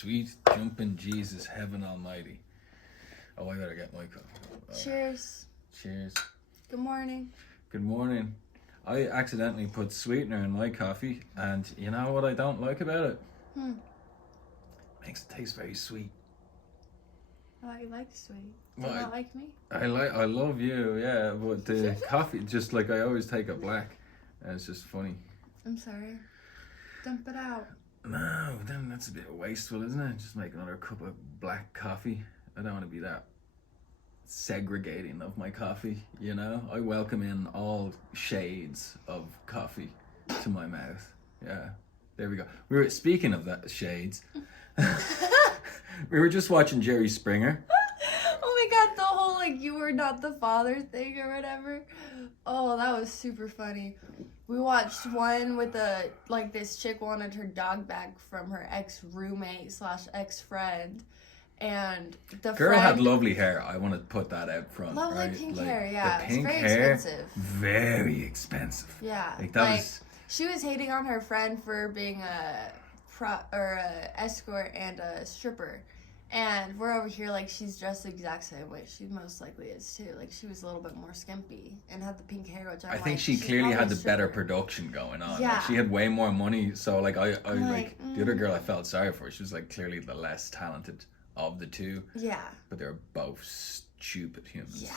Sweet jumping Jesus, heaven almighty. Oh, I gotta get my coffee. Cheers. Cheers. Good morning. Good morning. I accidentally put sweetener in my coffee, and you know what I don't like about it? Makes it taste very sweet. Oh, you like sweet. Do Well, you not like me? I love you, yeah, but the coffee, just like I always take it black, and it's just funny. I'm sorry. Dump it out. No, then that's a bit wasteful, isn't it? Just make another cup of black coffee. I don't want to be that segregating of my coffee, you know? I welcome in all shades of coffee to my mouth. Yeah, there we go. We were speaking of that shades. We were just watching Jerry Springer. Oh my god, the whole like you were not the father thing or whatever. Oh, that was super funny. We watched one with this chick wanted her dog back from her ex-roommate / ex-friend. And the girl friend had lovely hair. I want to put that out front. lovely right? pink like, hair, yeah. The It's pink very hair, expensive. very expensive. Yeah. Like that was. She was hating on her friend for being a escort and a stripper. And we're over here like she's dressed the exact same way. She most likely is too. Like she was a little bit more skimpy and had the pink hair, which I think she clearly had the better production going on. Yeah. Like, she had way more money. So like I like, the other girl I felt sorry for. She was like clearly the less talented of the two. Yeah. But they're both stupid humans. Yeah.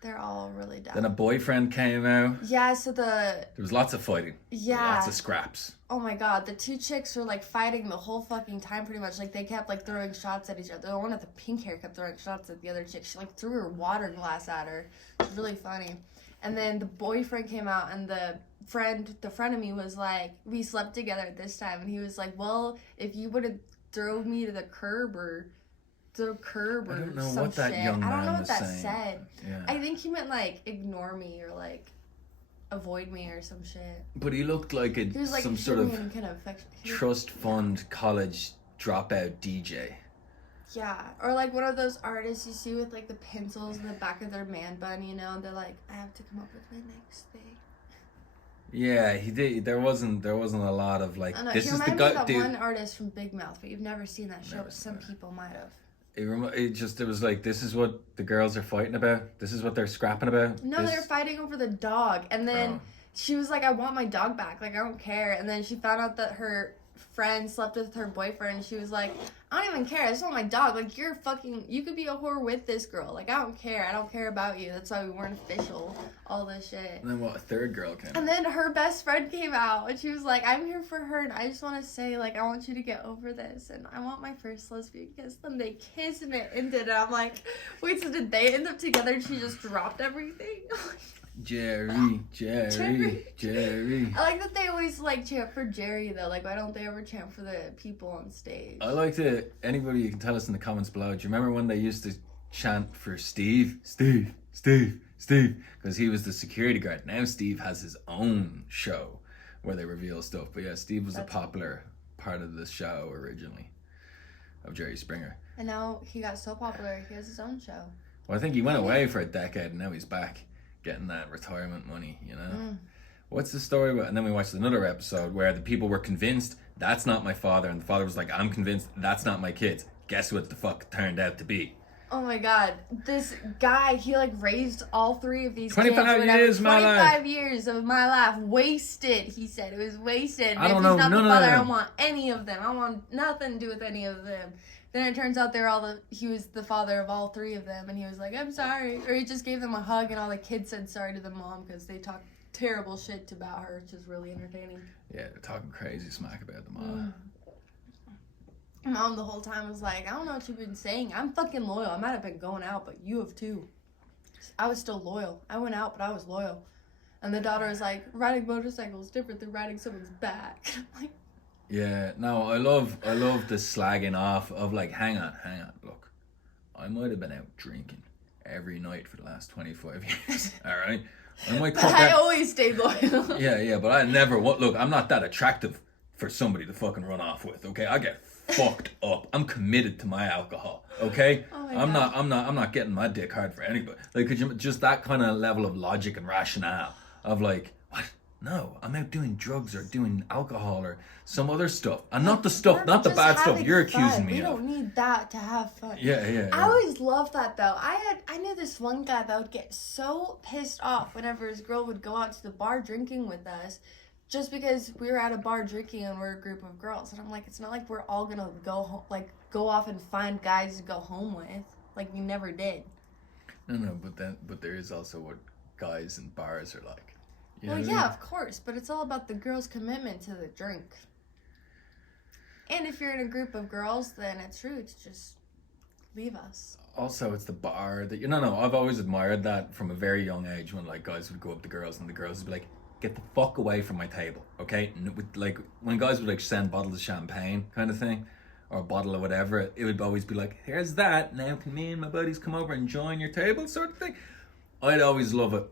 They're all really dumb. Then a boyfriend came out. Yeah, so There was lots of fighting. Yeah. Lots of scraps. Oh my god, the two chicks were like fighting the whole fucking time pretty much. Like they kept like throwing shots at each other. The one with the pink hair kept throwing shots at the other chick. She like threw her water glass at her. It was really funny. And then the boyfriend came out and the friend of me was like, we slept together at this time. And he was like, well, if you would have thrown me to the curb or some I don't know shit. what that young man I don't know what was that saying. said. Yeah. I think he meant like ignore me or like avoid me or some shit. But he looked like He was like some sort of kind of affection. trust fund college dropout DJ. Yeah, or like one of those artists you see with like the pencils in the back of their man bun, you know, and they're like, I have to come up with my next thing. Yeah, he did. There wasn't a lot of like. I know, This he is the reminded guy. me of that Dude, one artist from Big Mouth, but you've never seen that show. Never seen Some that. people might have. it was like, this is what the girls are fighting about. This is what they're scrapping about. No, this... they were fighting over the dog, and then she was like, I want my dog back. Like I don't care. And then she found out that her friend slept with her boyfriend, and she was like, I don't even care. I just want my dog. Like you could be a whore with this girl. Like I don't care. I don't care about you. That's why we weren't official. All this shit. And then what? A third girl came. And then her best friend came out, and she was like, I'm here for her, and I just want to say, like, I want you to get over this, and I want my first lesbian kiss. Then they kissed, and it ended, and I'm like, wait, so did they end up together, and she just dropped everything? Jerry. I like that they always, like, chant for Jerry, though. Like, why don't they ever chant for the people on stage? I like to, anybody, you can tell us in the comments below, do you remember when they used to chant for Steve? Steve. Because he was the security guard. Now Steve has his own show where they reveal stuff. But yeah, Steve was a popular part of the show originally of Jerry Springer. And now he got so popular, he has his own show. Well, I think he went away for a decade and now he's back getting that retirement money, you know? What's the story about? And then we watched another episode where the people were convinced that's not my father, and the father was like, I'm convinced that's not my kids. Guess what the fuck it turned out to be? Oh my god, this guy, he like raised all three of these 25 kids. 25 years of my life. 25 years of my life. Wasted, he said. It was wasted. I don't if know he's not none the of father, I them. don't want any of them. I don't want nothing to do with any of them. Then it turns out he was the father of all three of them, and he was like, I'm sorry. Or he just gave them a hug, and all the kids said sorry to the mom because they talked terrible shit about her, which is really entertaining. Yeah, they're talking crazy smack about the mom. Mom the whole time was like, I don't know what you've been saying. I'm fucking loyal. I might have been going out, but you have too. I was still loyal. I went out, but I was loyal. And the daughter is like, riding motorcycles is different than riding someone's back. I'm like, Yeah, no, I love the slagging off of like, hang on, look, I might have been out drinking every night for the last 25 years, all right? I might but I always stayed loyal. Yeah, but I never, look, I'm not that attractive for somebody to fucking run off with, okay? I get fucked up. I'm committed to my alcohol, okay? Oh my I'm God. not getting my dick hard for anybody. Like, could you, just that kind of level of logic and rationale of like, what? No, I'm out doing drugs or doing alcohol or some other stuff. And not the stuff, We're not the just bad stuff having you're accusing fun. me We of. don't need that to have fun. Yeah. I always loved that though. I knew this one guy that would get so pissed off whenever his girl would go out to the bar drinking with us, just because we were at a bar drinking and we're a group of girls. And I'm like, it's not like we're all gonna go off and find guys to go home with. Like we never did. No, but there is also what guys in bars are like. You know Well, what I yeah, mean? of course, but it's all about the girl's commitment to the drink. And if you're in a group of girls, then it's rude to just leave us. Also, it's the bar that no. I've always admired that from a very young age when like guys would go up to girls and the girls would be like, "Get the fuck away from my table," okay? And with, like when guys would like send bottles of champagne kind of thing, or a bottle of whatever, it would always be like, "Here's that. Now can me and my buddies come over and join your table?" sort of thing. I'd always love it.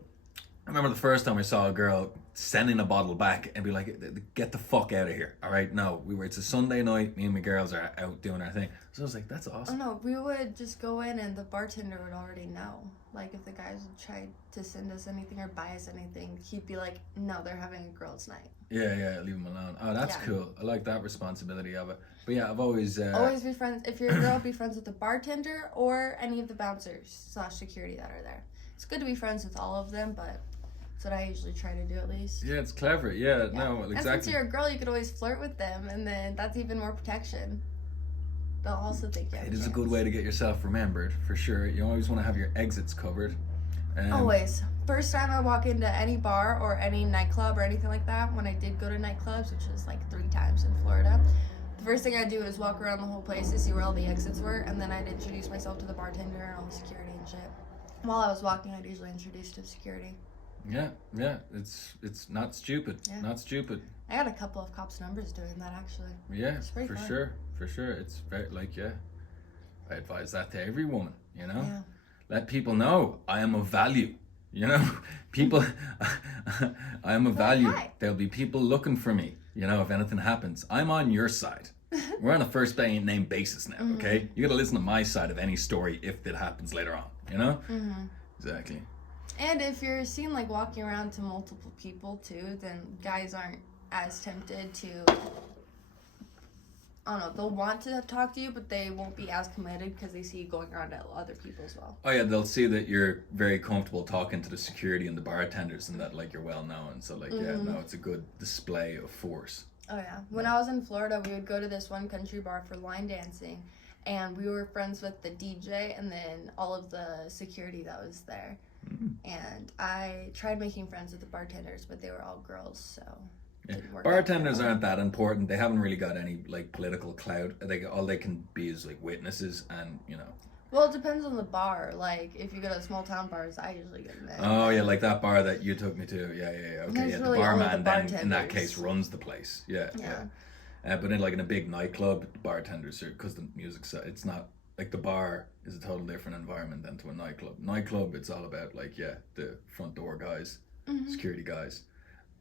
I remember the first time I saw a girl sending a bottle back and be like, "Get the fuck out of here!" All right, no, it's a Sunday night. Me and my girls are out doing our thing. So I was like, "That's Oh awesome." no, we would just go in and the bartender would already know. Like if the guys would try to send us anything or buy us anything, he'd be like, "No, they're having a girls' night." Yeah, leave them alone. Oh, that's Yeah. cool. I like that responsibility of it. But yeah, I've always Always be friends. If you're a girl, be friends with the bartender or any of the bouncers / security that are there. It's good to be friends with all of them, but that's what I usually try to do at least. Yeah, it's clever. Yeah, Yeah. no, well, And since exactly. you're a girl, you could always flirt with them, and then that's even more protection. They'll also think you have It is a chance. good way to get yourself remembered, for sure. You always want to have your exits covered. Always. First time I walk into any bar or any nightclub or anything like that, when I did go to nightclubs, which was like 3 times in Florida, the first thing I'd do is walk around the whole place to see where all the exits were, and then I'd introduce myself to the bartender and all the security and shit. While I was walking, I'd usually introduce to security. Yeah, it's not stupid. Yeah. Not stupid. I got a couple of cops' numbers doing that, actually. Yeah, It's pretty for fun. sure. It's very, like, yeah. I advise that to every woman, you know? Yeah. Let people know I am of value, you know? People, I am of value. hi. There'll be people looking for me, you know, if anything happens. I'm on your side. We're on a first name basis now, okay? You gotta listen to my side of any story if it happens later on, you know? Mm-hmm. Exactly. And if you're seen like walking around to multiple people too, then guys aren't as tempted to, I don't know, they'll want to talk to you, but they won't be as committed because they see you going around to other people as well. Oh yeah, they'll see that you're very comfortable talking to the security and the bartenders and that like you're well known. So like yeah, no, it's a good display of force. Oh yeah. When I was in Florida, we would go to this one country bar for line dancing, and we were friends with the DJ and then all of the security that was there. And I tried making friends with the bartenders, but they were all girls, so Yeah. it didn't work out Bartenders well. aren't that important. They haven't really got any like political clout. All they can be is like witnesses, and you know. Well, it depends on the bar. Like, if you go to small town bars, I usually get in there. Oh yeah, like that bar that you took me to. Yeah. Okay, There's yeah. really The only barman the then in that bartenders. case runs the place. Yeah. Yeah. But in like in a big nightclub, bartenders are because the music's it's not like the bar is a total different environment than to a nightclub. Nightclub, it's all about like the front door guys, security guys,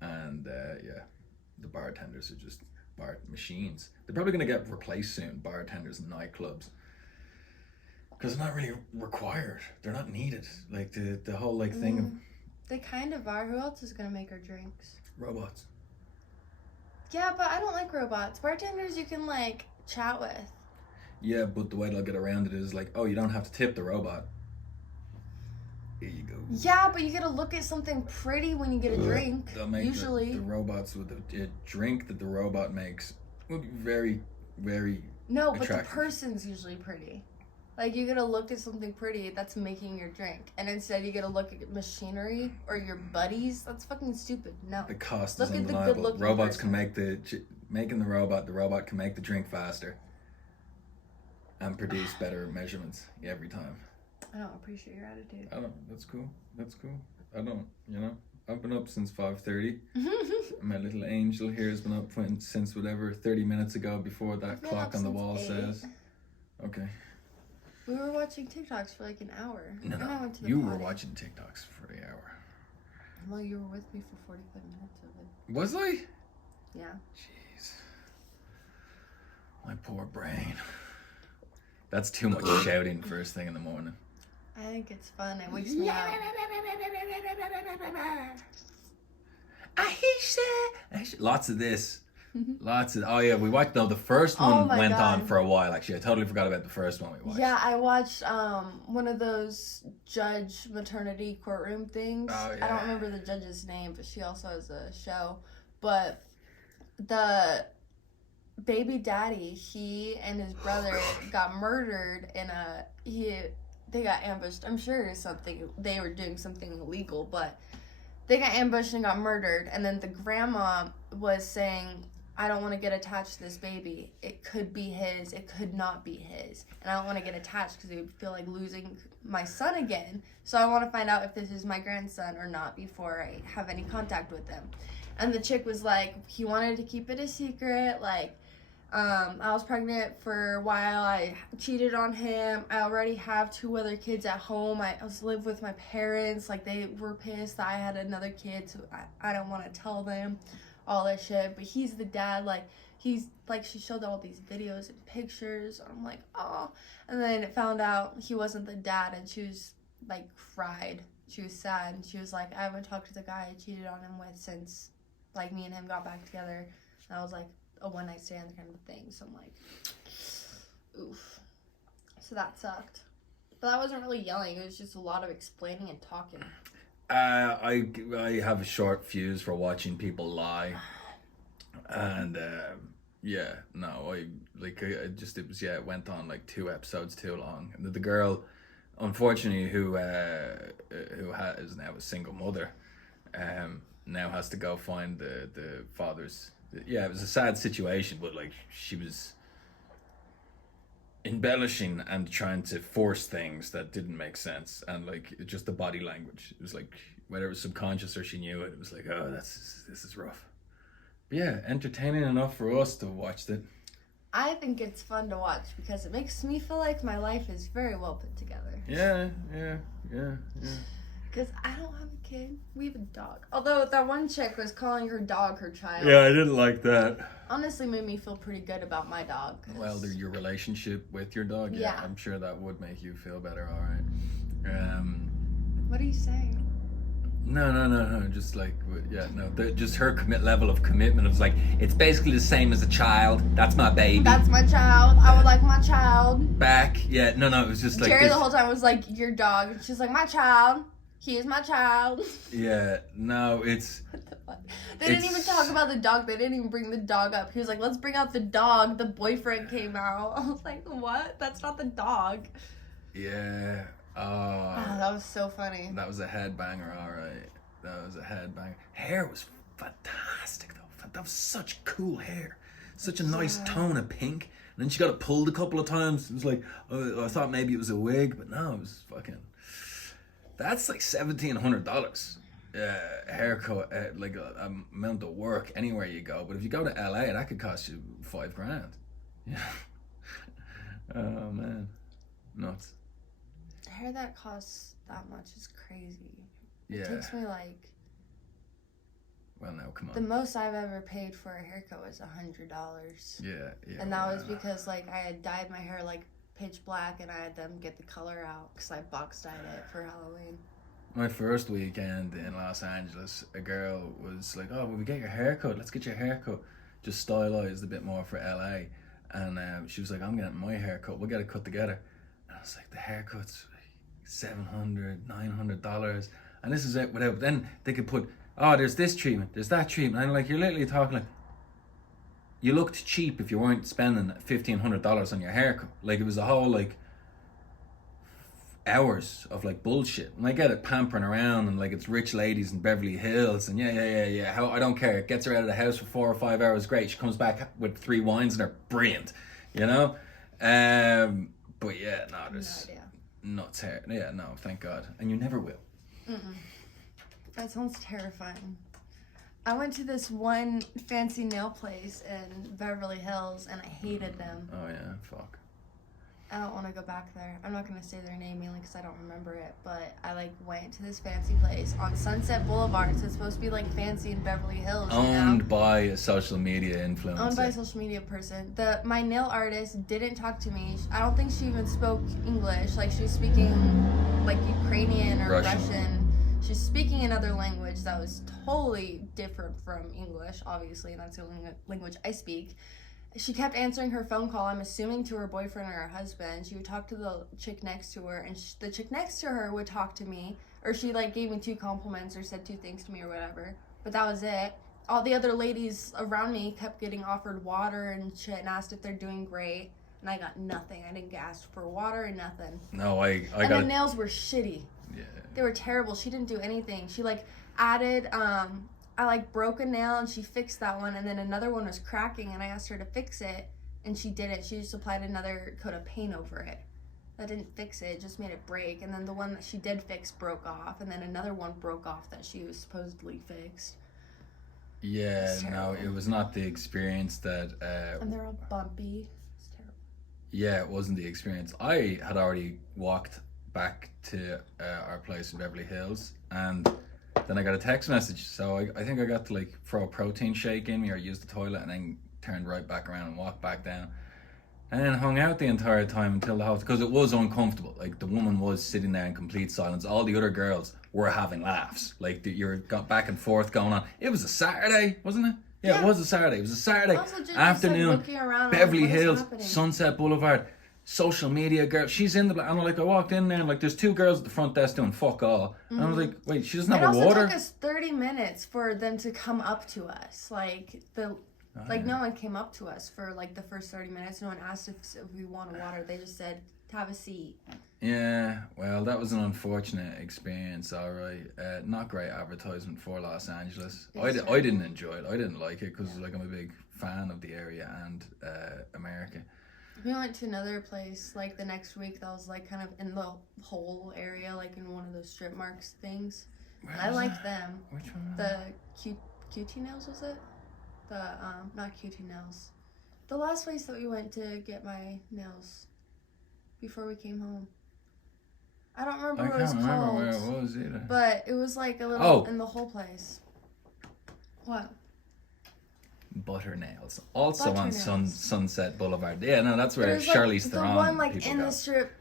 and the bartenders are just bar machines. They're probably gonna get replaced soon. Bartenders in nightclubs. Because they're not really required. They're not needed. Like the whole like thing of They kind of are. Who else is going to make our drinks? robots. Yeah, but I don't like robots. Bartenders you can, like, chat with. Yeah, but the way they'll get around it is like, oh, you don't have to tip the robot. Here you go. Yeah, but you get to look at something pretty when you get a drink. They'll make usually. the robots with the drink that the robot makes will be very, very No, but attractive. the person's usually pretty. Like, you get to look at something pretty that's making your drink. And instead you get to look at machinery or your buddies. That's fucking stupid. No. The cost Look is at the undeniable. good-looking Robots person. can make making the robot can make the drink faster and produce better measurements every time. I don't appreciate your attitude. I don't. That's cool. I don't. You know, I've been up since 5:30. My little angel here has been up since whatever 30 minutes ago before that been clock up on the since wall 8. says. Okay. We were watching TikToks for like an hour. No, Then I went to the you were potty. watching TikToks for the hour. Well, you were with me for 45 minutes of it. Was I? Yeah. Jeez. My poor brain. That's too much shouting first thing in the morning. I think it's fun. It wakes me up. Aisha. Lots of this. Oh yeah, we watched. No, the first one my went on God. for a while. Actually, I totally forgot about the first one we watched. Yeah, I watched one of those judge maternity courtroom things. Oh, yeah. I don't remember the judge's name, but she also has a show. But the baby daddy, he and his brother got murdered in they got ambushed. I'm sure it's something, they were doing something illegal, but they got ambushed and got murdered. And then the grandma was saying, I don't want to get attached to this baby. It could be his. It could not be his. And I don't want to get attached because it would feel like losing my son again. So I want to find out if this is my grandson or not before I have any contact with him. And the chick was like, he wanted to keep it a secret. Like, I was pregnant for a while. I cheated on him. I already have 2 other kids at home. I live with my parents. Like, they were pissed that I had another kid, so I don't want to tell them all that shit. But he's the dad. Like, he's like, she showed all these videos and pictures. I'm like, oh. And then it found out he wasn't the dad, and she was like cried. She was sad, and she was like, I haven't talked to the guy I cheated on him with since like me and him got back together. And I was like, a one-night stand kind of thing. So I'm like, oof. So that sucked. But that wasn't really yelling. It was just a lot of explaining and talking. I have a short fuse for watching people lie, and it went on like 2 episodes too long. And the girl, unfortunately, who is now a single mother, now has to go find the father's. Yeah, it was a sad situation, but like she was embellishing and trying to force things that didn't make sense, and like just the body language. It was like whether it was subconscious or she knew it. It was like, oh, this is rough. But yeah, entertaining enough for us to watch it. I think it's fun to watch because it makes me feel like my life is very well put together. Yeah. Because I don't have a kid. We have a dog. Although that one chick was calling her dog her child. Yeah, I didn't like that. Honestly made me feel pretty good about my dog. Well, your relationship with your dog, yeah, I'm sure that would make you feel better, all right. What are you saying? No, just like, just her level of commitment of like, it's basically the same as a child. That's my baby. That's my child. I would like my child back. Yeah, no, it was just like Jerry the whole time was like, your dog. She's like, my child. He is my child. Yeah, no, it's... What the fuck? They didn't even talk about the dog. They didn't even bring the dog up. He was like, let's bring out the dog. The boyfriend came out. I was like, what? That's not the dog. Yeah. Oh, that was so funny. That was a headbanger, all right. That was a headbanger. Hair was fantastic, though. That was such cool hair. Such a nice tone of pink. And then she got it pulled a couple of times. It was like, I thought maybe it was a wig, but no, it was fucking... That's like $1,700. Haircut, like amount of work anywhere you go. But if you go to LA, that could cost you $5,000. Yeah. Oh man, nuts. Hair that costs that much is crazy. Yeah. It takes me like. Well, now come on. The most I've ever paid for a haircut was $100. Yeah. And that was because like I had dyed my hair like pitch black, and I had them get the color out because I box dyed it for Halloween. My first weekend in Los Angeles, a girl was like, "Oh, will we get your haircut? Let's get your haircut, just stylized a bit more for LA." And she was like, "I'm getting my haircut. We'll get it cut together." And I was like, "The haircut's $700, $900, and this is it without." Then they could put, "Oh, there's this treatment, there's that treatment," and I'm like, you're literally talking like. You looked cheap if you weren't spending $1,500 on your haircut. Like, it was a whole, like, hours of, like, bullshit. And I get it pampering around and, like, it's rich ladies in Beverly Hills. And yeah. I don't care. It gets her out of the house for 4 or 5 hours. Great. She comes back with 3 wines and they're brilliant. You know? But, yeah, no, there's nuts hair. Yeah, no, thank God. And you never will. Mm-mm. That sounds terrifying. I went to this one fancy nail place in Beverly Hills, and I hated them. Oh, yeah, fuck. I don't want to go back there. I'm not going to say their name mainly because I don't remember it, but I, like, went to this fancy place on Sunset Boulevard, so it's supposed to be, like, fancy in Beverly Hills, Owned by a social media influencer. Owned by a social media person. My nail artist didn't talk to me. I don't think she even spoke English. Like, she was speaking, like, Ukrainian or Russian. She's speaking another language that was totally different from English, obviously, and that's the only language I speak. She kept answering her phone call, I'm assuming to her boyfriend or her husband. She would talk to the chick next to her, and the chick next to her would talk to me, or she, like, gave me 2 compliments or said 2 things to me or whatever. But that was it. All the other ladies around me kept getting offered water and shit and asked if they're doing great. And I got nothing. I didn't get asked for water or nothing. No, I and got... the nails were shitty. Yeah. They were terrible. She didn't do anything. She, like, added, I, like, broke a nail and she fixed that one. And then another one was cracking and I asked her to fix it. And she did it. She just applied another coat of paint over it. That didn't fix it. It just made it break. And then the one that she did fix broke off. And then another one broke off that she was supposedly fixed. Yeah, no, it was not the experience that... and they're all bumpy. It's terrible. Yeah, it wasn't the experience. I had already walked back to our place in Beverly Hills, and then I got a text message. So I think I got to, like, throw a protein shake in me or use the toilet and then turned right back around and walked back down. And then hung out the entire time until the house, because it was uncomfortable. Like, the woman was sitting there in complete silence. All the other girls were having laughs. Like, you're got back and forth going on. It was a Saturday, wasn't it? Yeah, it was a Saturday. It was a Saturday afternoon, Beverly Hills, Sunset Boulevard, social media girl. She's in the... And I walked in there and, like, there's 2 girls at the front desk doing fuck all. And I was like, wait, she doesn't have a water? It also took us 30 minutes for them to come up to us. Like, no one came up to us for, like, the first 30 minutes. No one asked if we wanted water. They just said, have a seat. Yeah, well, that was an unfortunate experience, all right. Not great advertisement for Los Angeles. I didn't enjoy it. I didn't like it because, like, I'm a big fan of the area and America. We went to another place, like, the next week that was, like, kind of in the whole area, like, in one of those strip marks things. I liked them. Which one? The QT Nails, was it? Not QT Nails. The last place that we went to get my nails before we came home. I don't remember what it was called. I can't remember where it was either. But it was like a little in the whole place. What? Butter Nails. Also on Sunset Boulevard. Yeah, no, that's where Charlize Theron. The one like in the strip,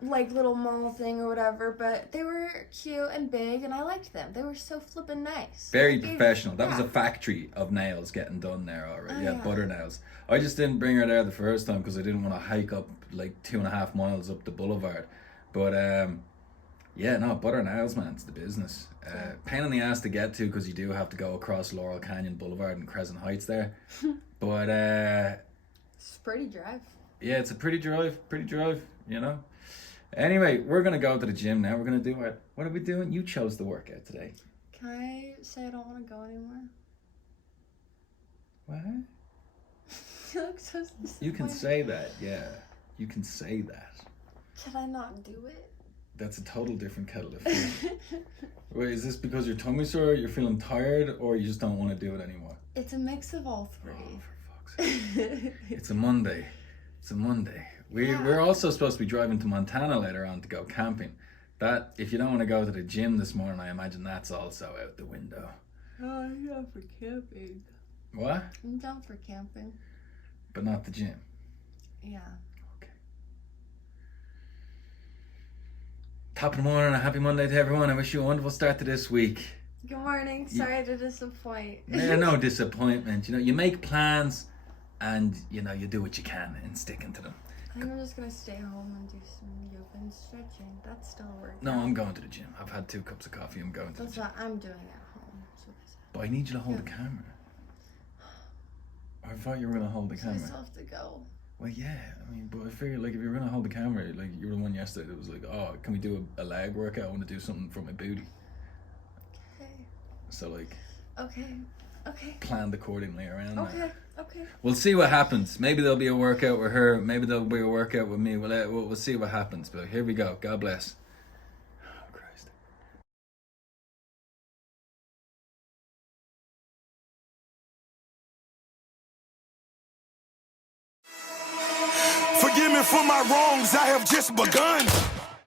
like little mall thing or whatever. But they were cute and big, and I liked them. They were so flippin' nice. Very professional. That was a factory of nails getting done there already. Butter Nails. I just didn't bring her there the first time because I didn't want to hike up like 2.5 miles up the boulevard. But Butter Nails, man, it's the business. Pain in the ass to get to because you do have to go across Laurel Canyon Boulevard and Crescent Heights there. But it's a pretty drive. Yeah, it's a pretty drive, you know. Anyway, we're gonna go to the gym now. We're gonna do it. What are we doing? You chose the workout today. Can I say I don't want to go anymore? What? You look so disappointed. You can say that, yeah. You can say that. Can I not do it? That's a total different kettle of fish. Wait, is this because your tummy's sore, you're feeling tired, or you just don't want to do it anymore? It's a mix of all 3. Oh, for fuck's sake. It's a Monday. We're also supposed to be driving to Montana later on to go camping. That, if you don't want to go to the gym this morning, I imagine that's also out the window. Oh, I'm down for camping. What? I'm down for camping. But not the gym? Yeah. Okay. Top of the morning, a happy Monday to everyone. I wish you a wonderful start to this week. Good morning. Sorry to disappoint. No disappointment. You know, you make plans and, you know, you do what you can and stick into them. I think I'm just going to stay home and do some yoga and stretching. That's still working. No, I'm going to the gym. I've had 2 cups of coffee. I'm going to the gym. That's what I'm doing at home. But I need you to hold the camera. I thought you were going to hold the camera. I still have to go. Well, yeah. I mean, but I figured, like, if you were going to hold the camera, like, you were the one yesterday that was like, oh, can we do a leg workout? I want to do something for my booty. Okay. So, like... Okay. Planned accordingly around that. Okay. We'll see what happens. Maybe there'll be a workout with her. Maybe there'll be a workout with me. We'll see what happens. But here we go. God bless. Oh, Christ. Forgive me for my wrongs. I have just begun.